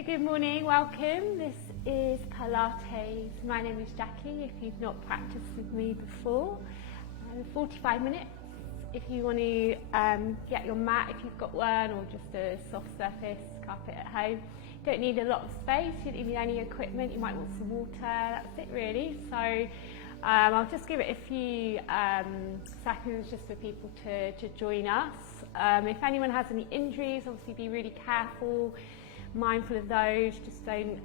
So good morning, welcome. This is Pilates. My name is Jackie, if you've not practiced with me before. 45 minutes if you want to get your mat, if you've got one, or just a soft surface carpet at home. You don't need a lot of space, you don't need any equipment, you might want some water, that's it really. So I'll just give it a few seconds just for people to join us. If anyone has any injuries, obviously be really careful, mindful of those, just don't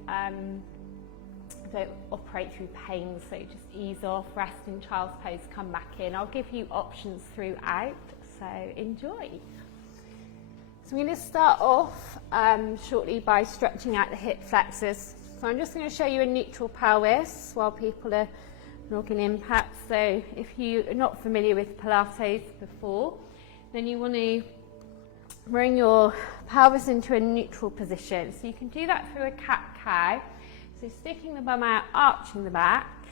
operate through pain, so just ease off, rest in child's pose, come back in. I'll give you options throughout, so enjoy. So I'm going to start off shortly by stretching out the hip flexors. So I'm just going to show you a neutral pelvis while people are knocking impact. So if you're not familiar with Pilates before, then you want to bring your pelvis into a neutral position. So you can do that through a cat-cow. So sticking the bum out, arching the back,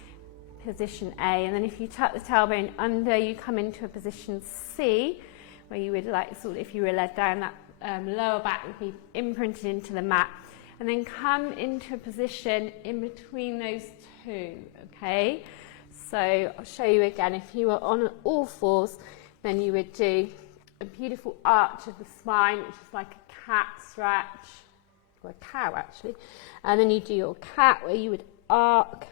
position A, and then if you tuck the tailbone under, you come into a position C, where you would like, sort of, if you were led down, that lower back would be imprinted into the mat, and then come into a position in between those two, okay? So I'll show you again. If you were on all fours, then you would do a beautiful arch of the spine, which is like a cat stretch, or a cow actually, and then you do your cat where you would arc,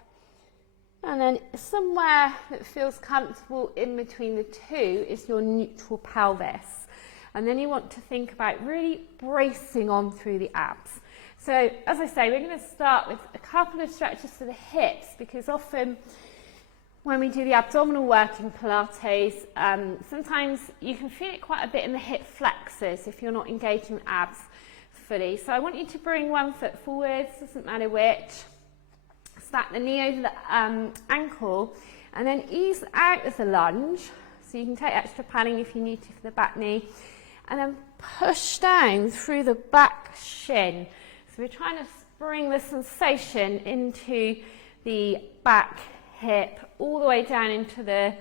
and then somewhere that feels comfortable in between the two is your neutral pelvis, and then you want to think about really bracing on through the abs. So as I say, we're going to start with a couple of stretches for the hips, because often when we do the abdominal work in Pilates, sometimes you can feel it quite a bit in the hip flexors if you're not engaging the abs fully. So I want you to bring one foot forwards, doesn't matter which, stack the knee over the ankle, and then ease out of the lunge. So you can take extra padding if you need to for the back knee, and then push down through the back shin. So we're trying to bring the sensation into the back hip, all the way down into the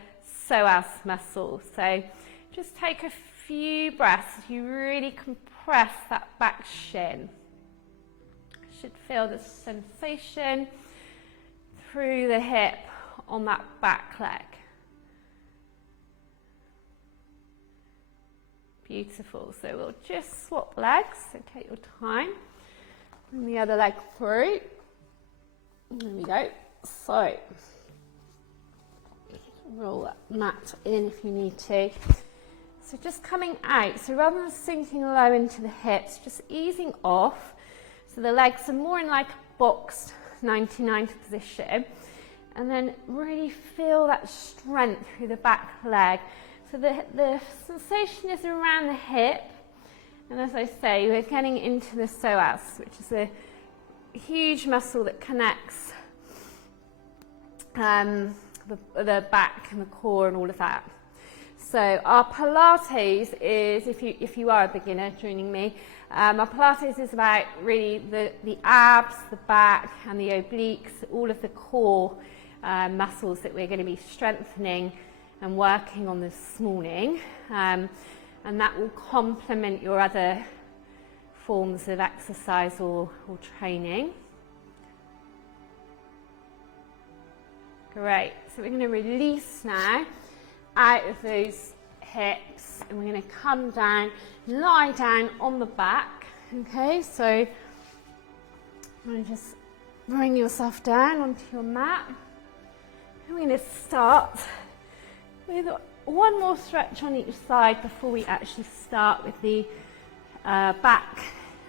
psoas muscle. So just take a few breaths as you really compress that back shin. You should feel the sensation through the hip on that back leg. Beautiful. So we'll just swap legs, so take your time. Bring the other leg through. There we go. So roll that mat in if you need to. So just coming out, so rather than sinking low into the hips, just easing off, so the legs are more in like a boxed 99 position, and then really feel that strength through the back leg. So the sensation is around the hip, and as I say, we're getting into the psoas, which is a huge muscle that connects the back and the core and all of that. So our Pilates is, if you are a beginner joining me, our Pilates is about really the abs, the back and the obliques, all of the core muscles that we're going to be strengthening and working on this morning, and that will complement your other forms of exercise or training. Great, so we're going to release now out of those hips, and we're going to come down, lie down on the back, okay? So you want to just bring yourself down onto your mat, and we're going to start with one more stretch on each side before we actually start with the back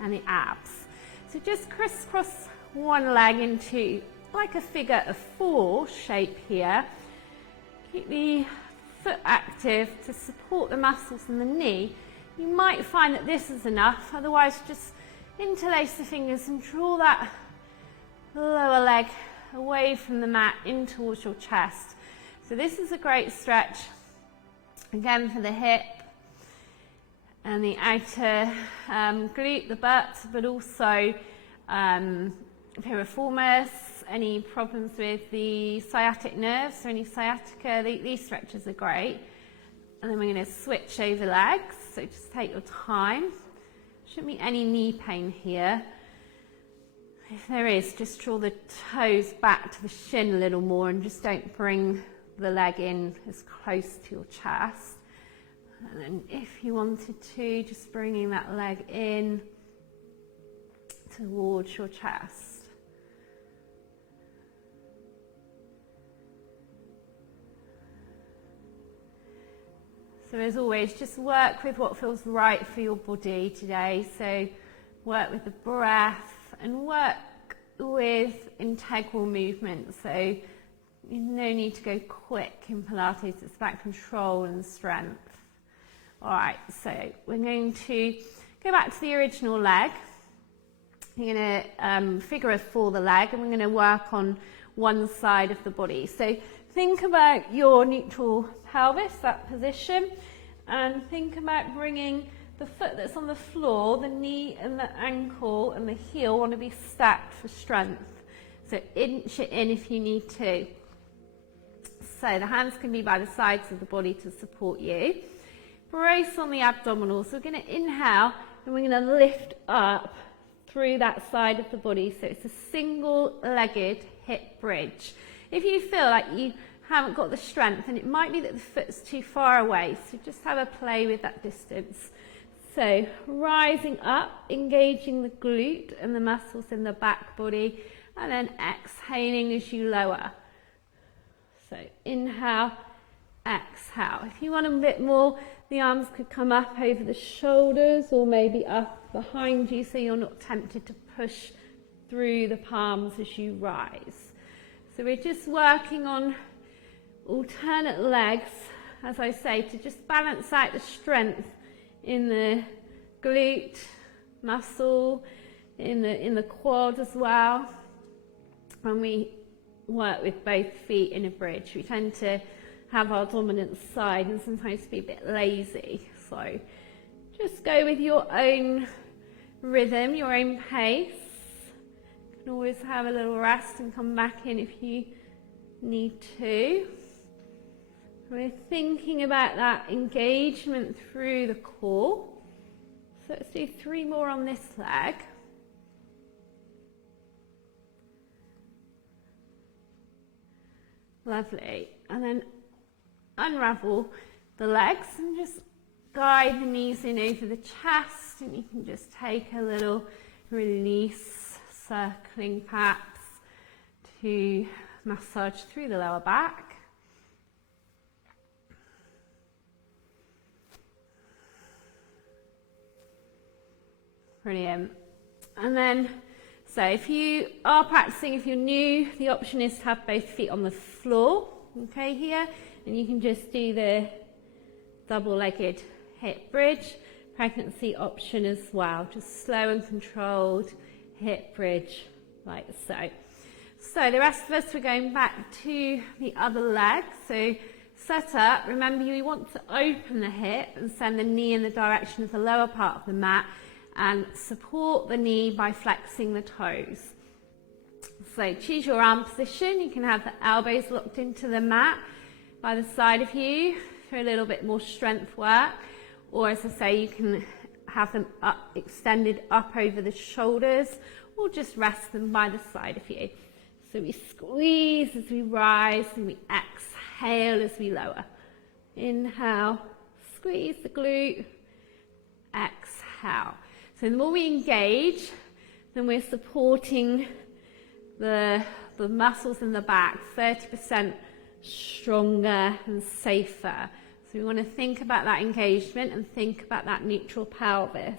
and the abs. So just crisscross one leg into like a figure of four shape here. Keep the foot active to support the muscles in the knee. You might find that this is enough, otherwise just interlace the fingers and draw that lower leg away from the mat in towards your chest. So this is a great stretch, again for the hip and the outer glute, the butt, but also piriformis, any problems with the sciatic nerves or any sciatica, these stretches are great. And then we're going to switch over legs, so just take your time. Shouldn't be any knee pain here. If there is, just draw the toes back to the shin a little more and just don't bring the leg in as close to your chest. And then if you wanted to, just bringing that leg in towards your chest. So as always, just work with what feels right for your body today. So work with the breath and work with integral movement. So no need to go quick in Pilates, it's about control and strength. All right, so we're going to go back to the original leg. You're going to figure of four the leg, and we're going to work on one side of the body. So think about your neutral pelvis, that position, and think about bringing the foot that's on the floor, the knee and the ankle and the heel want to be stacked for strength. So inch it in if you need to. So the hands can be by the sides of the body to support you. Brace on the abdominals. So we're going to inhale and we're going to lift up through that side of the body. So it's a single-legged hip bridge. If you feel like you haven't got the strength, and it might be that the foot's too far away, so just have a play with that distance. So rising up, engaging the glute and the muscles in the back body, and then exhaling as you lower. So inhale, exhale. If you want a bit more, the arms could come up over the shoulders or maybe up behind you so you're not tempted to push through the palms as you rise. So we're just working on alternate legs, as I say, to just balance out the strength in the glute muscle, in the quad as well. When we work with both feet in a bridge, we tend to have our dominant side and sometimes be a bit lazy. So just go with your own rhythm, your own pace. You can always have a little rest and come back in if you need to. We're thinking about that engagement through the core. So let's do 3 more on this leg. Lovely. And then unravel the legs and just guide the knees in over the chest, and you can just take a little release, circling perhaps to massage through the lower back. Brilliant. And then, so if you are practicing, if you're new, the option is to have both feet on the floor, okay, here, and you can just do the double-legged hip bridge. Pregnancy option as well, just slow and controlled hip bridge, like so. So the rest of us, we're going back to the other leg. So set up, remember you want to open the hip and send the knee in the direction of the lower part of the mat, and support the knee by flexing the toes. So choose your arm position. You can have the elbows locked into the mat by the side of you for a little bit more strength work, or as I say, you can have them up, extended up over the shoulders, or just rest them by the side of you. So we squeeze as we rise and we exhale as we lower. Inhale, squeeze the glute, exhale. So the more we engage, then we're supporting the muscles in the back 30% stronger and safer. So we want to think about that engagement and think about that neutral pelvis.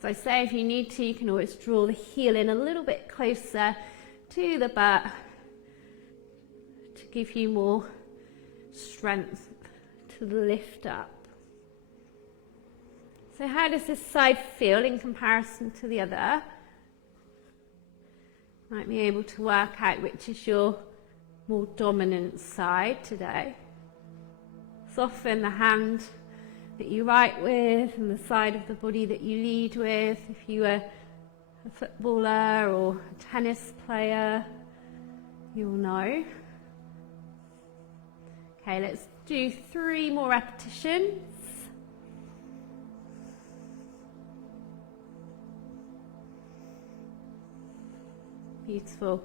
So I say if you need to, you can always draw the heel in a little bit closer to the butt to give you more strength to lift up. So how does this side feel in comparison to the other? Might be able to work out which is your more dominant side today. Soften the hand that you write with and the side of the body that you lead with. If you were a footballer or a tennis player, you'll know. Okay, let's do 3 more repetitions. Beautiful.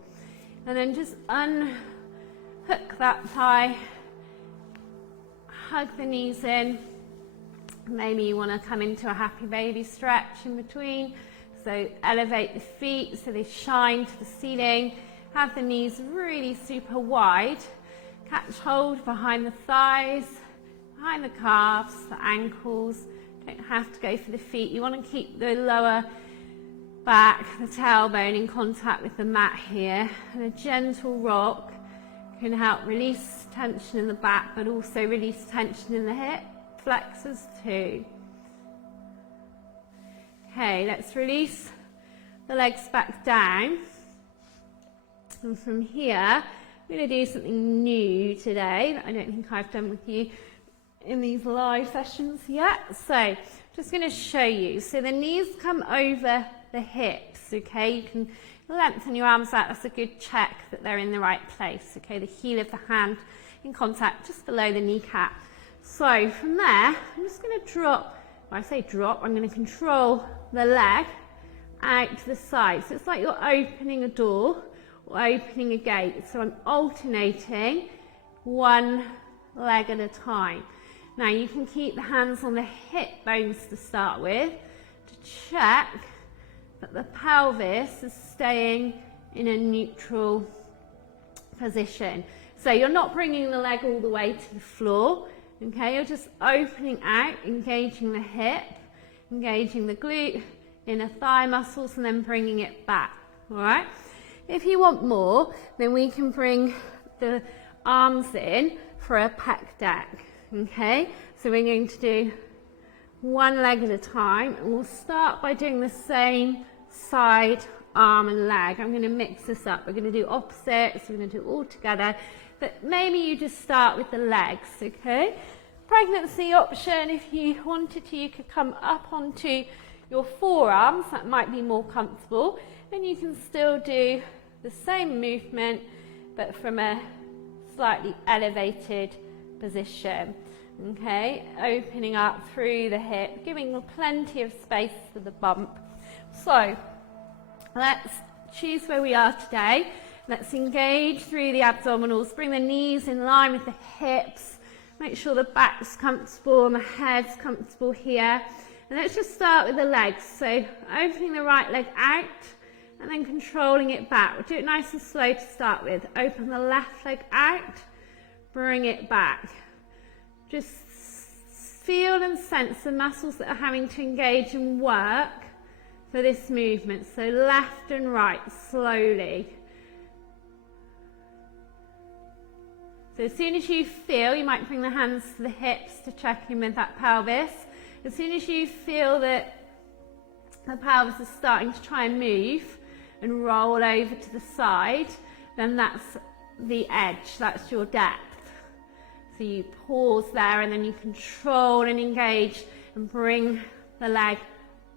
And then just unhook that thigh, hug the knees in. Maybe you want to come into a happy baby stretch in between. So elevate the feet so they shine to the ceiling. Have the knees really super wide. Catch hold behind the thighs, behind the calves, the ankles. Don't have to go for the feet. You want to keep the lower back, the tailbone in contact with the mat here. And a gentle rock can help release tension in the back, but also release tension in the hip flexors too. Okay, let's release the legs back down. And from here, I'm going to do something new today that I don't think I've done with you in these live sessions yet. So, just going to show you. So the knees come over the hips, okay? You can lengthen your arms out. That's a good check that they're in the right place, okay? The heel of the hand in contact just below the kneecap. So from there, I'm just going to drop, when I say drop, I'm going to control the leg out to the side. So it's like you're opening a door or opening a gate. So I'm alternating one leg at a time. Now you can keep the hands on the hip bones to start with to check that the pelvis is staying in a neutral position. So you're not bringing the leg all the way to the floor. Okay, you're just opening out, engaging the hip, engaging the glute, inner thigh muscles, and then bringing it back, all right? If you want more, then we can bring the arms in for a pec deck, okay? So we're going to do one leg at a time, and we'll start by doing the same side, arm, and leg. I'm going to mix this up. We're going to do opposites, we're going to do all together. But maybe you just start with the legs, okay? Pregnancy option, if you wanted to, you could come up onto your forearms. That might be more comfortable. And you can still do the same movement, but from a slightly elevated position, okay? Opening up through the hip, giving plenty of space for the bump. So, let's choose where we are today. Let's engage through the abdominals, bring the knees in line with the hips, make sure the back's comfortable and the head's comfortable here. And let's just start with the legs. So opening the right leg out and then controlling it back. We'll do it nice and slow to start with. Open the left leg out, bring it back. Just feel and sense the muscles that are having to engage and work for this movement. So left and right, slowly. So as soon as you feel, you might bring the hands to the hips to check in with that pelvis. As soon as you feel that the pelvis is starting to try and move and roll over to the side, then that's the edge, that's your depth. So you pause there and then you control and engage and bring the leg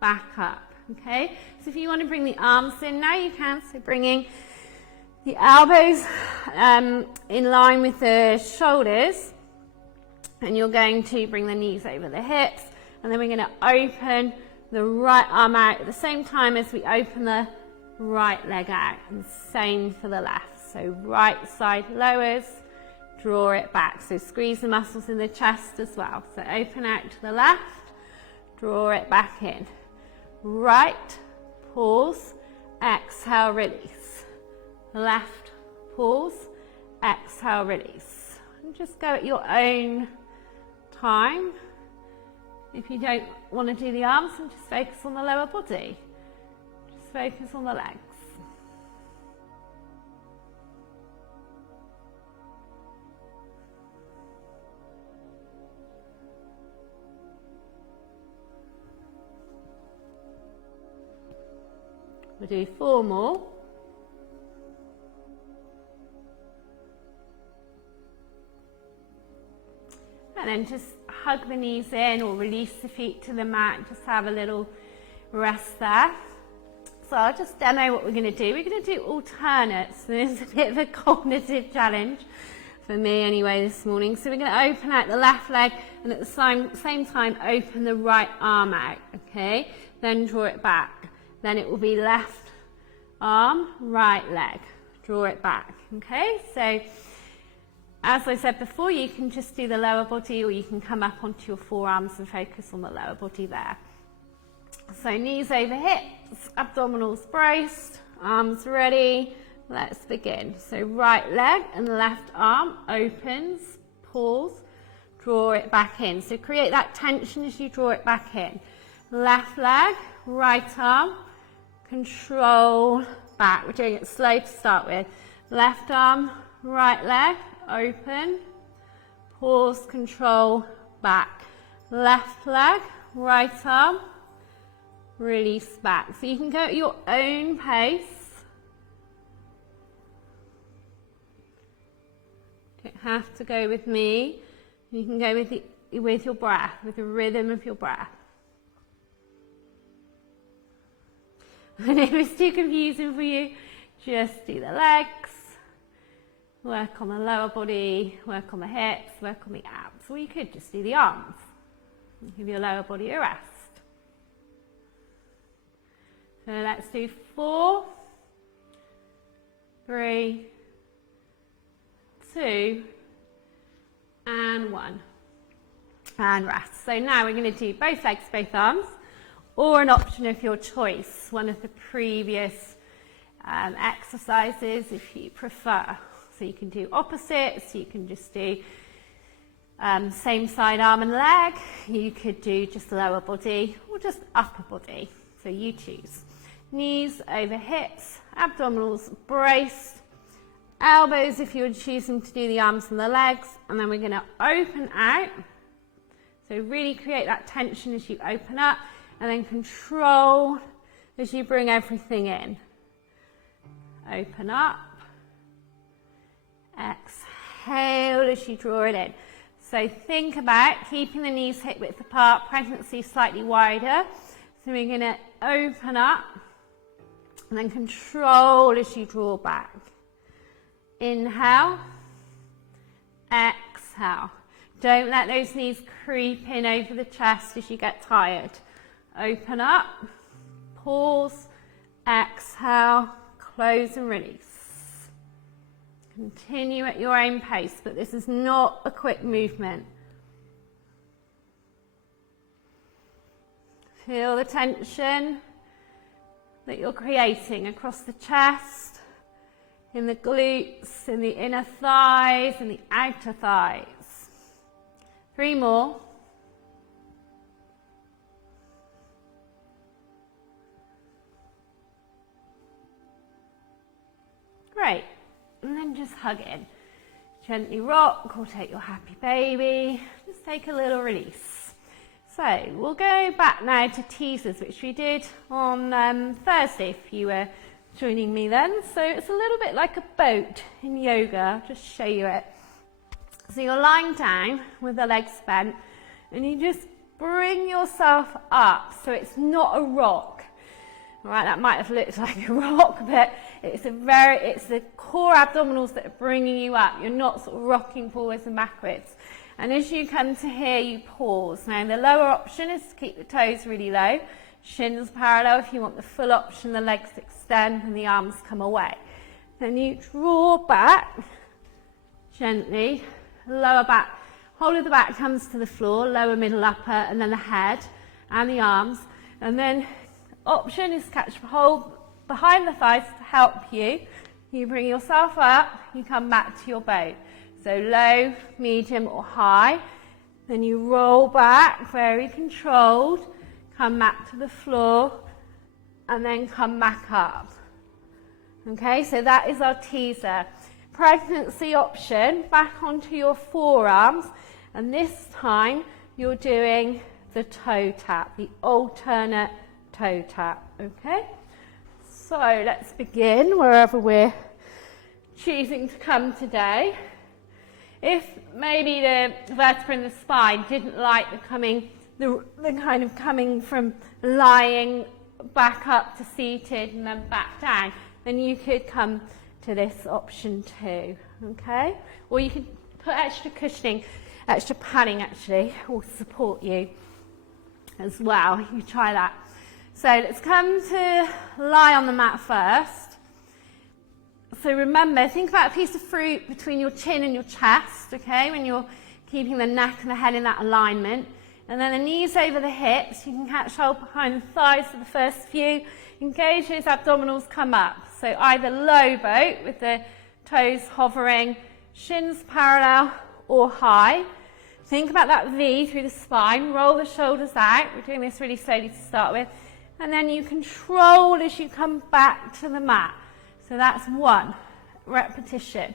back up, okay? So if you want to bring the arms in now, you can. So bringing the elbows in line with the shoulders, and you're going to bring the knees over the hips, and then we're going to open the right arm out at the same time as we open the right leg out, and same for the left. So right side lowers, draw it back. So squeeze the muscles in the chest as well. So open out to the left, draw it back in. Right, pause, exhale, release. Left, pause, exhale, release. And just go at your own time. If you don't want to do the arms, then just focus on the lower body. Just focus on the legs. We'll do 4 more. And then just hug the knees in or release the feet to the mat. Just have a little rest there. So I'll just demo what we're going to do. We're going to do alternates. This is a bit of a cognitive challenge for me anyway this morning. So we're going to open out the left leg and at the same time open the right arm out. Okay, then draw it back. Then it will be left arm, right leg. Draw it back, okay? So, as I said before, you can just do the lower body, or you can come up onto your forearms and focus on the lower body there. So knees over hips, abdominals braced, arms ready. Let's begin. So right leg and left arm opens, pause, draw it back in. So create that tension as you draw it back in. Left leg, right arm, control back. We're doing it slow to start with. Left arm, right leg, open, pause, control, back. Left leg, right arm, release back. So you can go at your own pace. You don't have to go with me. You can go with your breath, with the rhythm of your breath. And if it's too confusing for you, just do the legs. Work on the lower body, work on the hips, work on the abs. Or you could just do the arms. Give your lower body a rest. So let's do 4, 3, 2, and 1. And rest. So now we're going to do both legs, both arms, or an option of your choice, one of the previous exercises if you prefer. So you can do opposites, you can just do same side arm and leg, you could do just lower body or just upper body, so you choose. Knees over hips, abdominals braced, elbows if you're choosing to do the arms and the legs, and then we're going to open out. So really create that tension as you open up, and then control as you bring everything in. Open up. Exhale as you draw it in. So think about keeping the knees hip width apart, pregnancy slightly wider. So we're going to open up and then control as you draw back. Inhale, exhale. Don't let those knees creep in over the chest as you get tired. Open up, pause, exhale, close and release. Continue at your own pace, but this is not a quick movement. Feel the tension that you're creating across the chest, in the glutes, in the inner thighs, and the outer thighs. 3 more. Great. And then just hug in. Gently rock or take your happy baby. Just take a little release. So we'll go back now to teasers, which we did on Thursday if you were joining me then. So it's a little bit like a boat in yoga. I'll just show you it. So you're lying down with the legs bent and you just bring yourself up so it's not a rock. All right, that might have looked like a rock, but it's the core abdominals that are bringing you up. You're not sort of rocking forwards and backwards. And as you come to here, you pause. Now, the lower option is to keep the toes really low. Shins parallel. If you want the full option, the legs extend and the arms come away. Then you draw back gently, lower back. Whole of the back comes to the floor, lower, middle, upper, and then the head and the arms. And then option is catch hold behind the thighs to help you. You bring yourself up, you come back to your boat. So low, medium or high. Then you roll back, very controlled. Come back to the floor and then come back up. Okay, so that is our teaser. Pregnancy option, back onto your forearms. And this time you're doing the toe tap, the alternate toe tap, okay? So let's begin wherever we're choosing to come today. If maybe the vertebra in the spine didn't like the kind of coming from lying back up to seated and then back down, then you could come to this option too, okay? Or you could put extra cushioning, extra padding actually, will support you as well. You try that. So let's come to lie on the mat first. So remember, think about a piece of fruit between your chin and your chest, okay, when you're keeping the neck and the head in that alignment. And then the knees over the hips. You can catch hold behind the thighs for the first few. Engage those abdominals, come up. So either low boat with the toes hovering, shins parallel or high. Think about that V through the spine. Roll the shoulders out. We're doing this really slowly to start with. And then you control as you come back to the mat. So that's 1 repetition.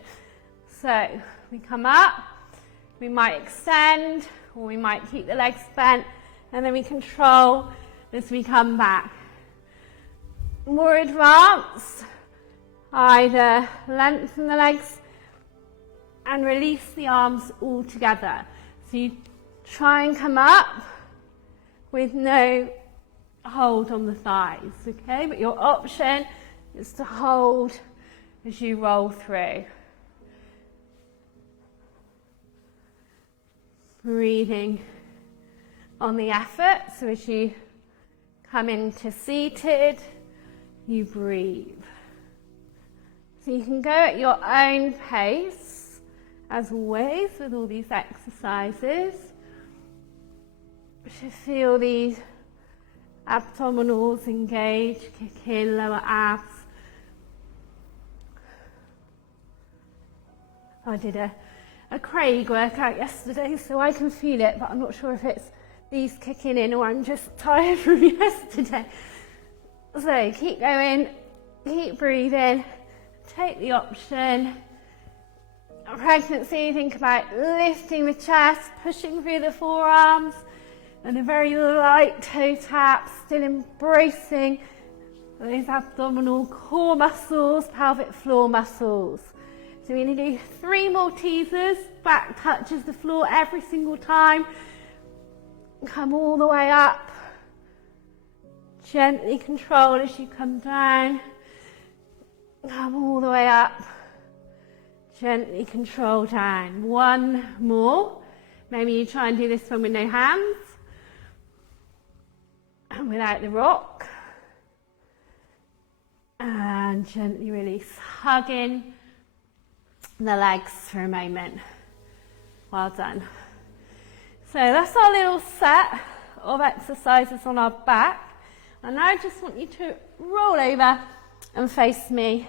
So we come up, we might extend, or we might keep the legs bent, and then we control as we come back. More advanced, either lengthen the legs and release the arms all together. So you try and come up with no hold on the thighs, okay? But your option is to hold as you roll through. Breathing on the effort. So as you come into seated, you breathe. So you can go at your own pace, as always, with all these exercises. To feel these abdominals engage, kick in, lower abs. I did a Craig workout yesterday, so I can feel it, but I'm not sure if it's these kicking in or I'm just tired from yesterday. So keep going, keep breathing, take the option. Pregnancy, think about lifting the chest, pushing through the forearms, and a very light toe tap, still embracing those abdominal core muscles, pelvic floor muscles. So we're going to do 3 more teasers, back touches the floor every single time. Come all the way up. Gently control as you come down. Come all the way up. Gently control down. 1 more. Maybe you try and do this one with no hands. And without the rock. And gently release. Hugging the legs for a moment. Well done. So that's our little set of exercises on our back. And now I just want you to roll over and face me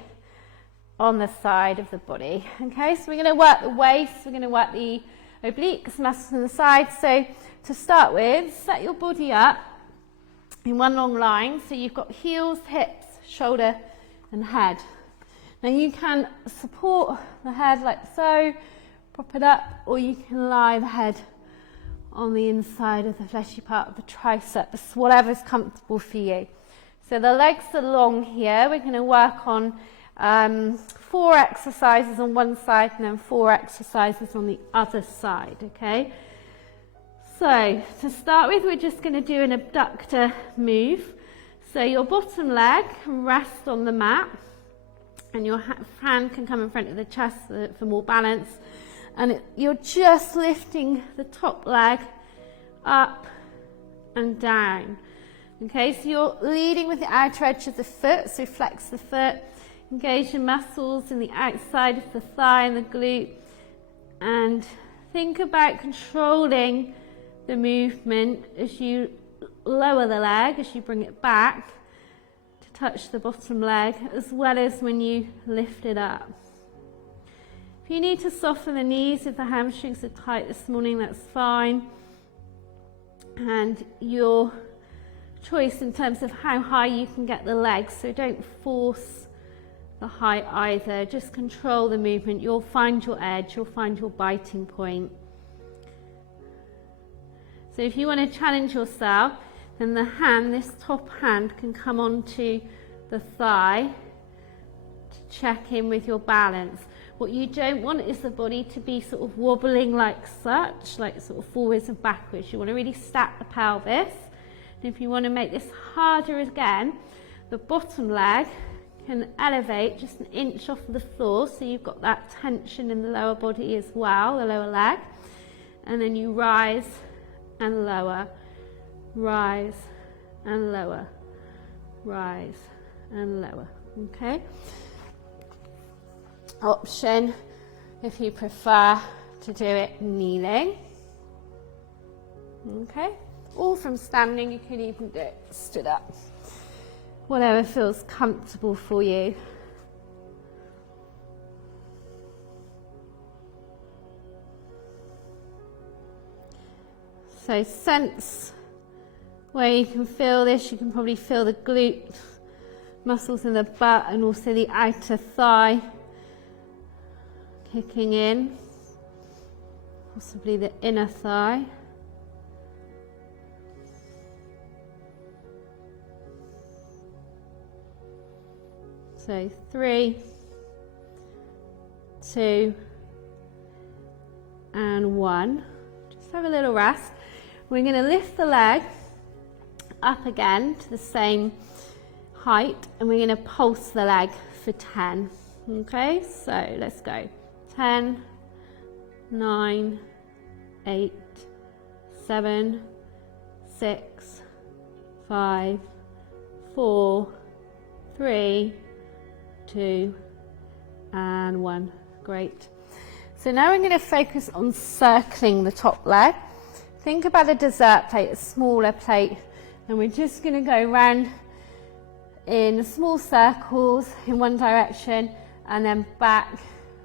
on the side of the body. Okay, so we're going to work the waist, we're going to work the obliques, muscles on the side. So to start with, set your body up in one long line. So you've got heels, hips, shoulder and head. Now you can support the head like so, prop it up, or you can lie the head on the inside of the fleshy part of the triceps, whatever's comfortable for you. So the legs are long here. We're going to work on 4 exercises on one side and then 4 exercises on the other side, okay? So to start with, we're just going to do an abductor move. So your bottom leg can rest on the mat and your hand can come in front of the chest for more balance. And you're just lifting the top leg up and down. Okay, so you're leading with the outer edge of the foot, so flex the foot, engage the muscles in the outside of the thigh and the glute, and think about controlling the movement as you lower the leg, as you bring it back to touch the bottom leg, as well as when you lift it up. If you need to soften the knees, if the hamstrings are tight this morning, that's fine. And your choice in terms of how high you can get the legs, so don't force the height either, just control the movement. You'll find your edge, you'll find your biting point. So if you want to challenge yourself, then the hand, this top hand, can come onto the thigh to check in with your balance. What you don't want is the body to be sort of wobbling like such, like sort of forwards and backwards. You want to really stack the pelvis. And if you want to make this harder again, the bottom leg can elevate just an inch off the floor, so you've got that tension in the lower body as well, the lower leg. And then you rise and lower, rise and lower, rise and lower. Okay? Option if you prefer to do it kneeling. Okay, or from standing, you can even do it stood up. Whatever feels comfortable for you. So sense where you can feel this. You can probably feel the glute muscles in the butt and also the outer thigh kicking in, possibly the inner thigh. So 3, 2, and 1. Just have a little rest. We're going to lift the leg up again to the same height, and we're going to pulse the leg for 10. Okay, so let's go. 10, 9, 8, 7, 6, 5, 4, 3, 2, and 1. Great. So now we're going to focus on circling the top leg. Think about a dessert plate, a smaller plate, and we're just going to go round in small circles in one direction and then back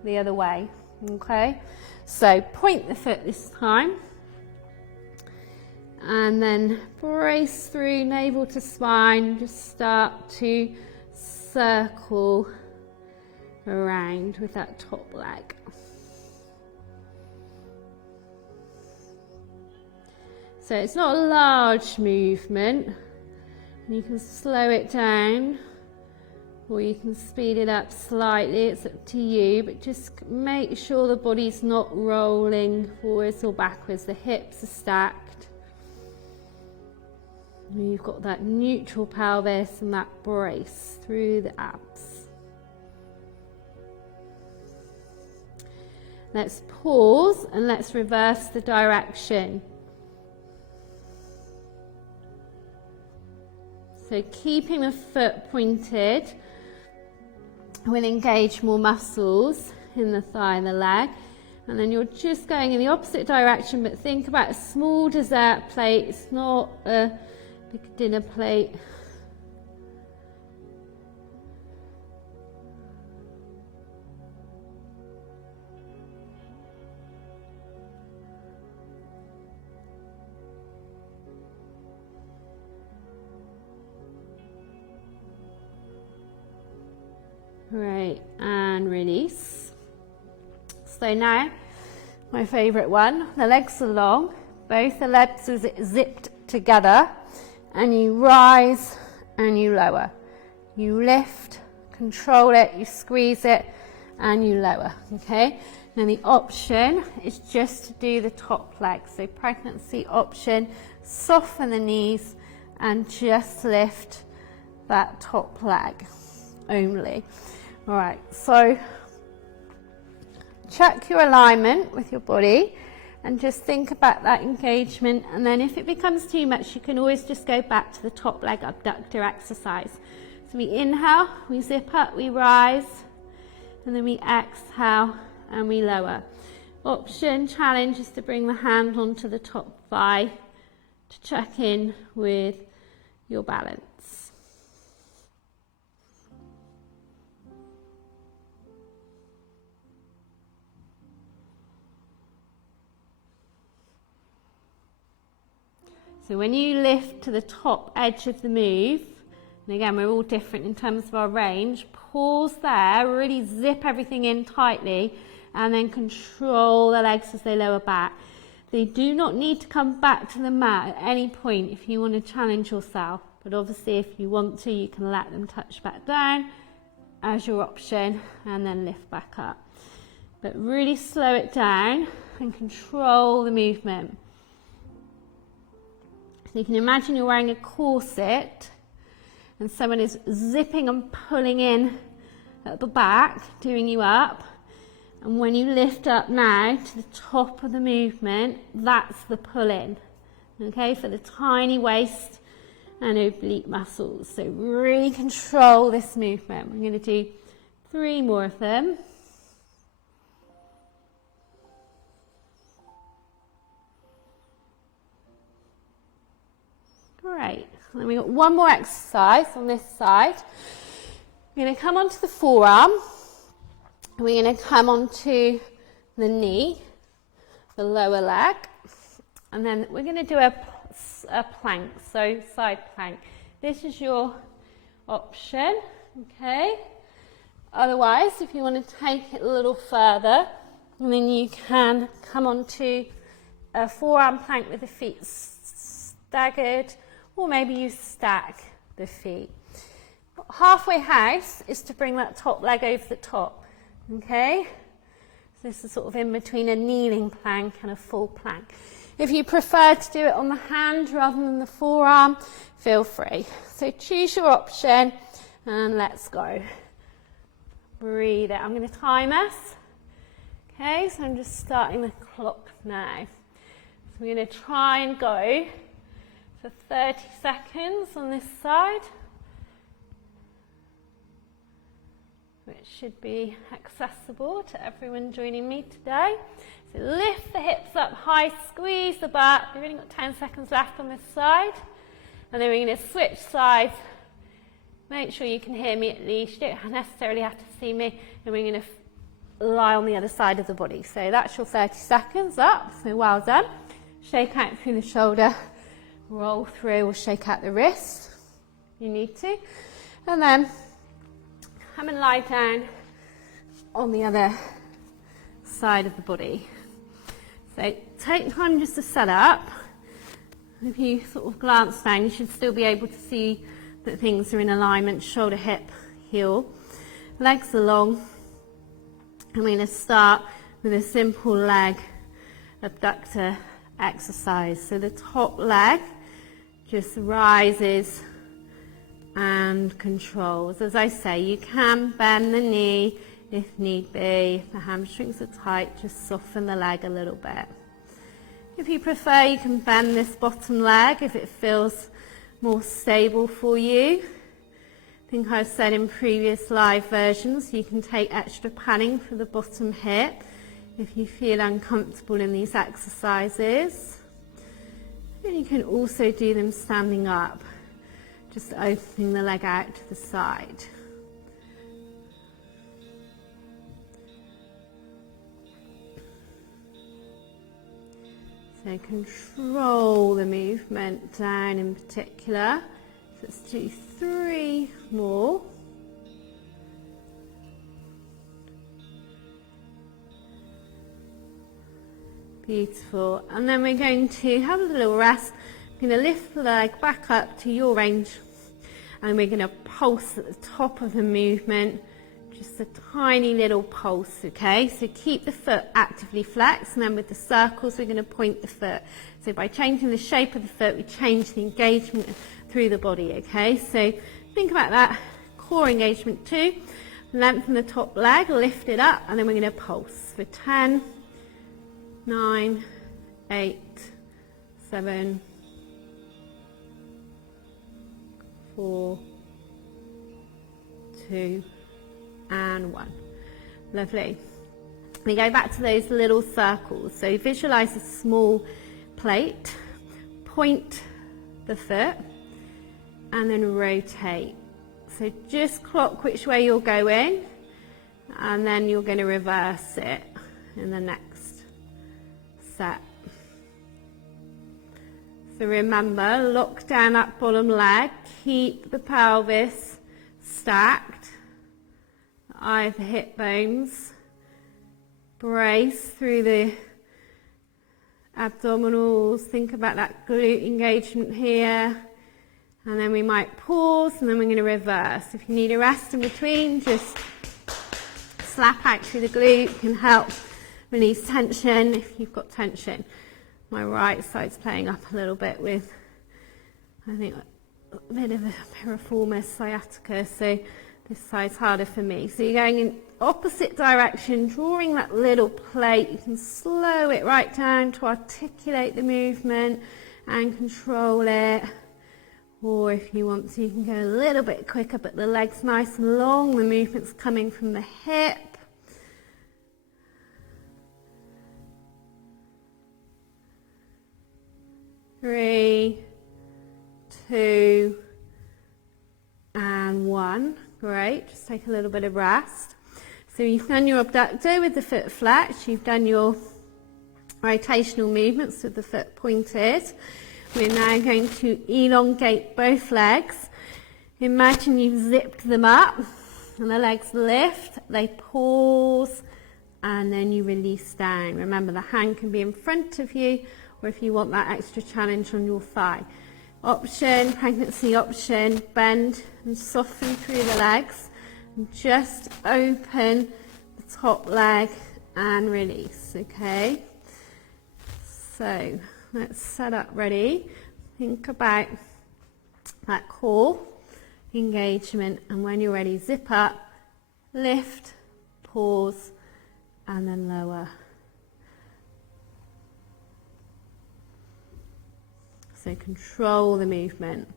the other way. Okay, so point the foot this time and then brace through navel to spine. Just start to circle around with that top leg. So it's not a large movement. You can slow it down or you can speed it up slightly, it's up to you, but just make sure the body's not rolling forwards or backwards, the hips are stacked. And you've got that neutral pelvis and that brace through the abs. Let's pause and let's reverse the direction. So keeping the foot pointed will engage more muscles in the thigh and the leg. And then you're just going in the opposite direction, but think about a small dessert plate. It's not a big dinner plate. Right, and release. So now, my favourite one, the legs are long, both the legs are zipped together, and you rise and you lower. You lift, control it, you squeeze it, and you lower, okay? Now the option is just to do the top leg. So pregnancy option, soften the knees and just lift that top leg only. All right, so check your alignment with your body and just think about that engagement, and then if it becomes too much you can always just go back to the top leg abductor exercise. So we inhale, we zip up, we rise, and then we exhale and we lower. Option, challenge is to bring the hand onto the top thigh to check in with your balance. So when you lift to the top edge of the move, and again we're all different in terms of our range, pause there, really zip everything in tightly and then control the legs as they lower back. They do not need to come back to the mat at any point if you want to challenge yourself, but obviously if you want to you can let them touch back down as your option and then lift back up. But really slow it down and control the movement. So you can imagine you're wearing a corset and someone is zipping and pulling in at the back, doing you up. And when you lift up now to the top of the movement, that's the pull in. Okay, for the tiny waist and oblique muscles. So really control this movement. We're going to do 3 more of them. And then we've got one more exercise on this side. We're going to come onto the forearm. We're going to come onto the knee, the lower leg. And then we're going to do a plank, so side plank. This is your option, okay? Otherwise, if you want to take it a little further, then you can come onto a forearm plank with the feet staggered, or maybe you stack the feet. Halfway house is to bring that top leg over the top, okay? So this is sort of in between a kneeling plank and a full plank. If you prefer to do it on the hand rather than the forearm, feel free. So choose your option and let's go. Breathe it. I'm going to time us. Okay, so I'm just starting the clock now. So we're going to try and go for 30 seconds on this side, which should be accessible to everyone joining me today. So lift the hips up high, squeeze the butt. We've only got 10 seconds left on this side. And then we're going to switch sides. Make sure you can hear me at least. You don't necessarily have to see me. And we're going to lie on the other side of the body. So that's your 30 seconds up. So well done. Shake out through the shoulder. Roll through or shake out the wrist. You need to. And then come and lie down on the other side of the body. So take time just to set up. If you sort of glance down, you should still be able to see that things are in alignment. Shoulder, hip, heel. Legs are long. And we're going to start with a simple leg abductor exercise. So the top leg just rises and controls. As I say, you can bend the knee if need be. If the hamstrings are tight, just soften the leg a little bit. If you prefer, you can bend this bottom leg if it feels more stable for you. I think I've said in previous live versions, you can take extra padding for the bottom hip if you feel uncomfortable in these exercises. And you can also do them standing up, just opening the leg out to the side. So control the movement down in particular. So let's do 3 more. Beautiful. And then we're going to have a little rest. We're going to lift the leg back up to your range. And we're going to pulse at the top of the movement. Just a tiny little pulse, okay? So keep the foot actively flexed, and then with the circles we're going to point the foot. So by changing the shape of the foot, we change the engagement through the body, okay? So think about that core engagement too. Lengthen the top leg, lift it up, and then we're going to pulse for 10, 9, 8, 7, 4, 2, and 1. Lovely. We go back to those little circles. So visualize a small plate, point the foot, and then rotate. So just clock which way you're going, and then you're going to reverse it in the next set. So remember, lock down that bottom leg, keep the pelvis stacked. Eye of the hip bones, brace through the abdominals, think about that glute engagement here, and then we might pause and then we're going to reverse. If you need a rest in between, just slap out through the glute, can help release tension if you've got tension. My right side's playing up a little bit with, I think, a bit of a piriformis sciatica, so this side's harder for me. So you're going in opposite direction, drawing that little plate. You can slow it right down to articulate the movement and control it. Or if you want to, you can go a little bit quicker, but the leg's nice and long. The movement's coming from the hip. Three, 2, and 1. Great, just take a little bit of rest. So you've done your abductor with the foot flex, you've done your rotational movements with the foot pointed. We're now going to elongate both legs. Imagine you've zipped them up and the legs lift, they pause, and then you release down. Remember, the hand can be in front of you, or if you want that extra challenge, on your thigh. Option, pregnancy option, bend and soften through the legs and just open the top leg and release, okay? So let's set up ready. Think about that core engagement, and when you're ready, zip up, lift, pause, and then lower. So control the movement.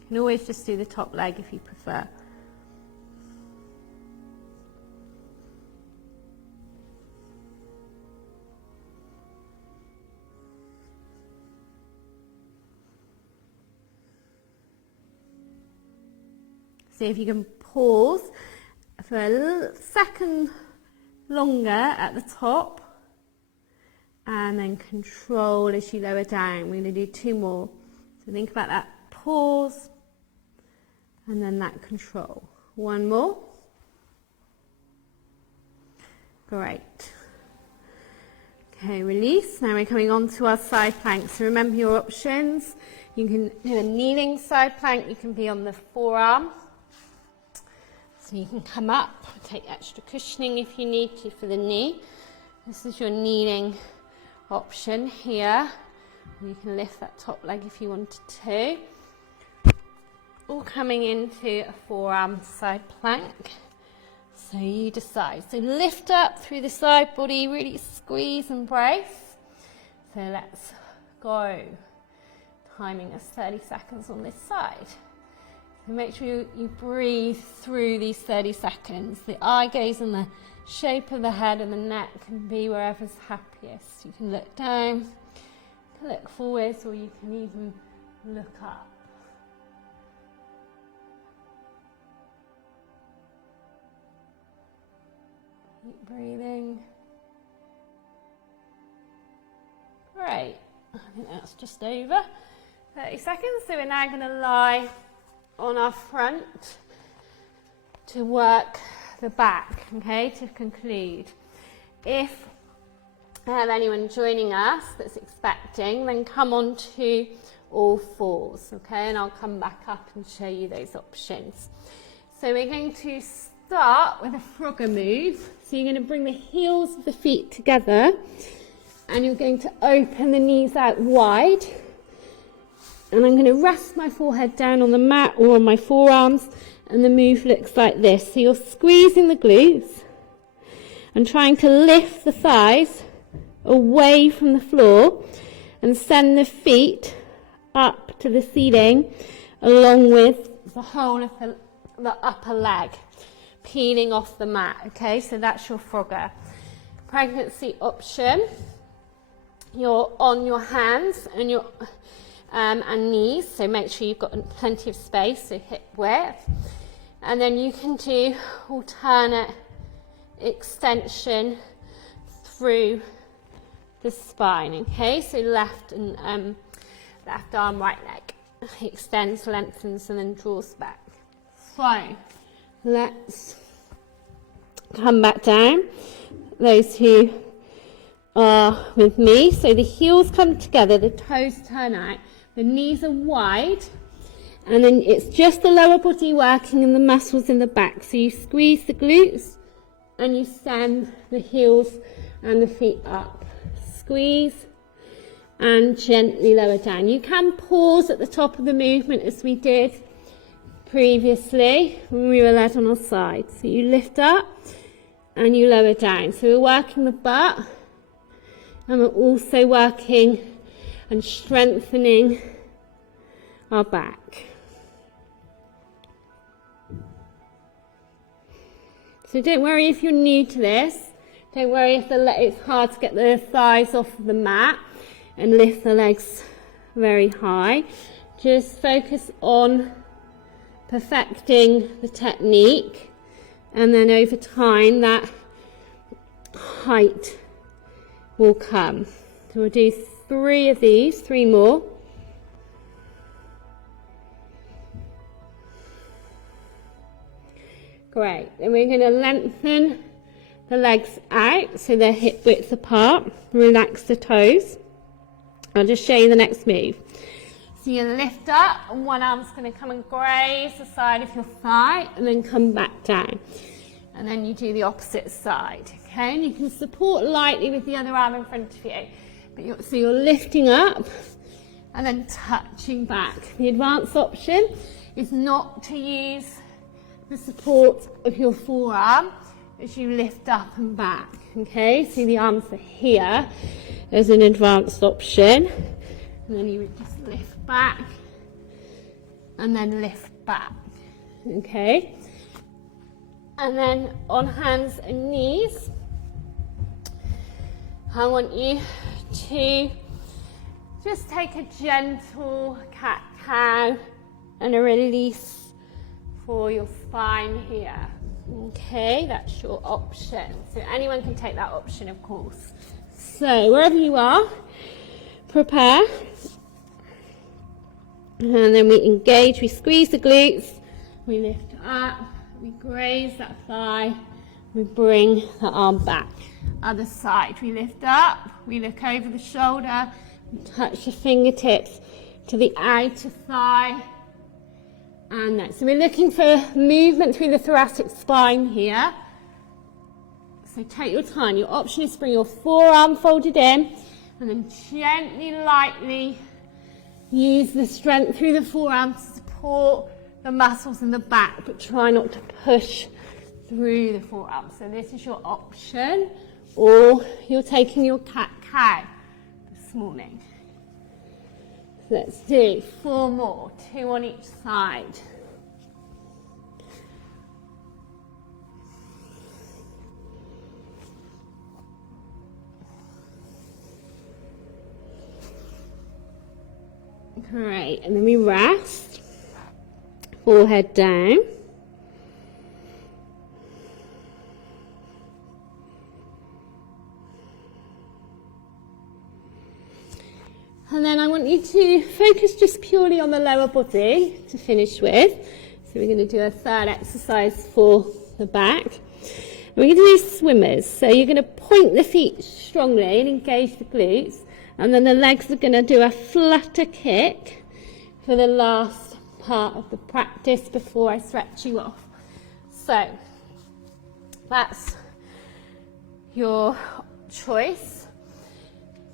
You can always just do the top leg if you prefer. See if you can pause for a second longer at the top, and then control as you lower down. We're going to do 2 more. So think about that pause and then that control. 1 more. Great. Okay, release. Now we're coming on to our side plank. So remember your options. You can do a kneeling side plank. You can be on the forearm. So you can come up, take extra cushioning if you need to for the knee. This is your kneeling option here. You can lift that top leg if you wanted to. All coming into a forearm side plank. So you decide. So lift up through the side body, really squeeze and brace. So let's go. Timing is 30 seconds on this side. So make sure you breathe through these 30 seconds. The eye gaze and the shape of the head and the neck can be wherever's happiest. You can look down, you can look forwards, or you can even look up. Keep breathing. Great. I think that's just over 30 seconds. So we're now going to lie on our front to work the back, okay, to conclude. If I have anyone joining us that's expecting, then come on to all fours, okay, and I'll come back up and show you those options. So we're going to start with a frogger move. So you're going to bring the heels of the feet together and you're going to open the knees out wide. And I'm going to rest my forehead down on the mat or on my forearms, and the move looks like this. So you're squeezing the glutes and trying to lift the thighs away from the floor and send the feet up to the ceiling along with the whole of the upper leg peeling off the mat. Okay, so that's your frogger. Pregnancy option. You're on your hands and your and knees, so make sure you've got plenty of space, so hip width, and then you can do alternate extension through the spine. Okay, so left and left arm, right leg extends, lengthens, and then draws back. So let's come back down. Those who are with me, so the heels come together, the toes turn out. The knees are wide, and then it's just the lower body working and the muscles in the back. So you squeeze the glutes and you send the heels and the feet up. Squeeze and gently lower down. You can pause at the top of the movement as we did previously when we were led on our side. So you lift up and you lower down. So we're working the butt, and we're also working and strengthening our back. So don't worry if you're new to this. Don't worry if it's hard to get the thighs off of the mat and lift the legs very high. Just focus on perfecting the technique, and then over time that height will come. So we'll do 3 of these, 3 more. Great. Then we're going to lengthen the legs out so they're hip width apart. Relax the toes. I'll just show you the next move. So you lift up and one arm's going to come and graze the side of your thigh and then come back down. And then you do the opposite side. Okay, and you can support lightly with the other arm in front of you. But so you're lifting up and then touching back. The advanced option is not to use the support of your forearm as you lift up and back. Okay, so the arms are here as an advanced option. And then you would just lift back and then lift back. Okay. And then on hands and knees, I want you to just take a gentle cat-cow and a release for your spine here. Okay, that's your option. So anyone can take that option, of course. So wherever you are, prepare. And then we engage, we squeeze the glutes, we lift up, we graze that thigh, we bring the arm back. Other side, we lift up, we look over the shoulder, we touch the fingertips to the outer thigh. And next, so we're looking for movement through the thoracic spine here. So take your time. Your option is to bring your forearm folded in and then gently, lightly use the strength through the forearm to support the muscles in the back, but try not to push through the forearm. So this is your option, or you're taking your cat-cow this morning. So let's do 4 more, 2 on each side. Great, and then we rest, forehead down. And then I want you to focus just purely on the lower body to finish with. So we're going to do a third exercise for the back. And we're going to do swimmers. So you're going to point the feet strongly and engage the glutes. And then the legs are going to do a flutter kick for the last part of the practice before I stretch you off. So that's your choice.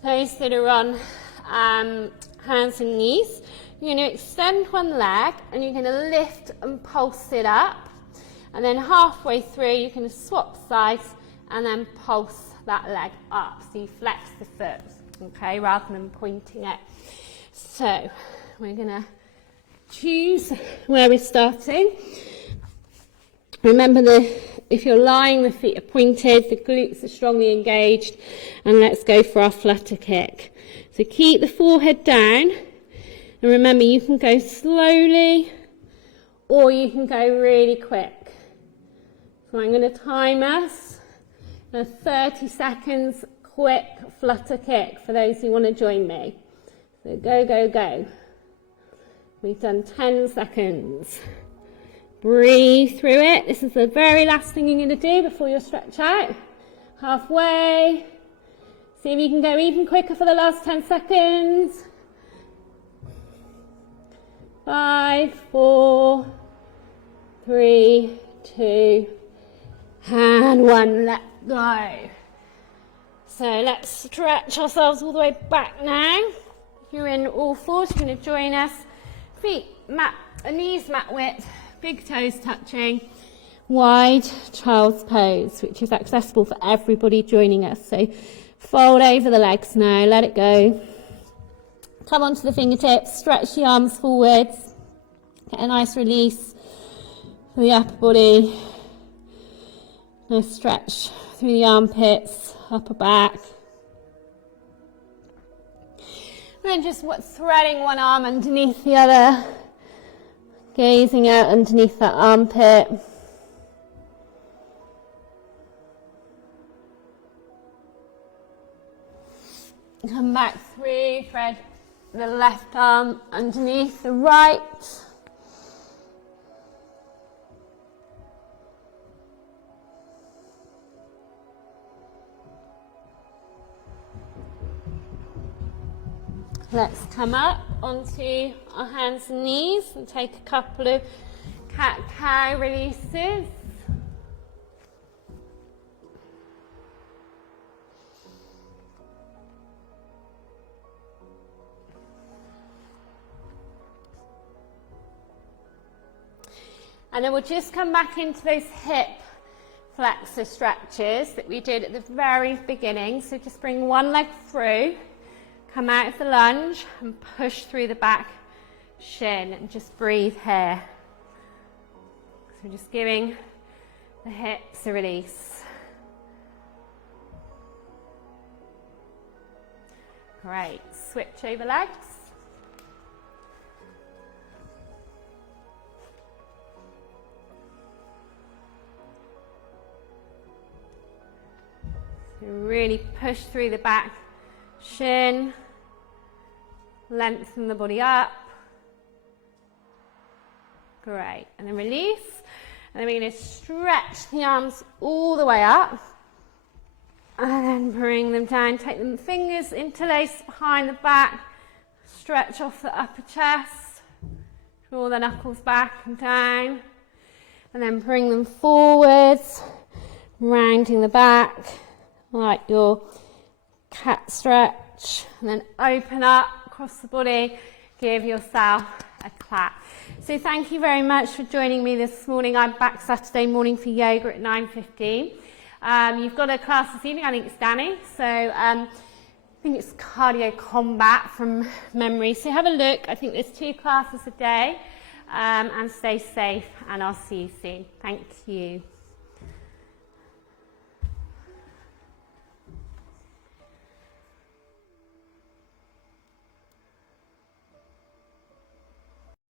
Those that are on hands and knees, you're going to extend one leg and you're going to lift and pulse it up. And then halfway through, you're going to swap sides and then pulse that leg up. So you flex the foot. Okay, rather than pointing it. So we're going to choose where we're starting. Remember, if you're lying, the feet are pointed, the glutes are strongly engaged, and let's go for our flutter kick. So keep the forehead down, and remember, you can go slowly or you can go really quick. So I'm going to time us 30 seconds. Quick flutter kick for those who want to join me. So go, go, go. We've done 10 seconds. Breathe through it. This is the very last thing you're going to do before you stretch out. Halfway. See if you can go even quicker for the last 10 seconds. 5, 4, 3, 2, and 1. Let go. So let's stretch ourselves all the way back now. If you're in all fours, you're going to join us. Feet, knees mat width, big toes touching, wide child's pose, which is accessible for everybody joining us. So fold over the legs now, let it go. Come onto the fingertips, stretch the arms forwards. Get a nice release for the upper body. Nice stretch through the armpits, upper back. And just threading one arm underneath the other, gazing out underneath that armpit. Come back through, thread the left arm underneath the right. Let's come up onto our hands and knees and take a couple of cat-cow releases. And then we'll just come back into those hip flexor stretches that we did at the very beginning. So just bring one leg through, come out of the lunge and push through the back shin and just breathe here. So just giving the hips a release. Great, switch over legs. So really push through the back shin, lengthen the body up. Great, and then release. And then we're going to stretch the arms all the way up. And then bring them down, take them fingers interlace behind the back, stretch off the upper chest, draw the knuckles back and down. And then bring them forwards, rounding the back, like your cat stretch, and then open up across the body, give yourself a clap. So thank you very much for joining me this morning. I'm back Saturday morning for yoga at 9:15. You've got a class this evening, I think it's Danny, so I think it's cardio combat from memory. So have a look, I think there's 2 classes a day, and stay safe, and I'll see you soon. Thank you.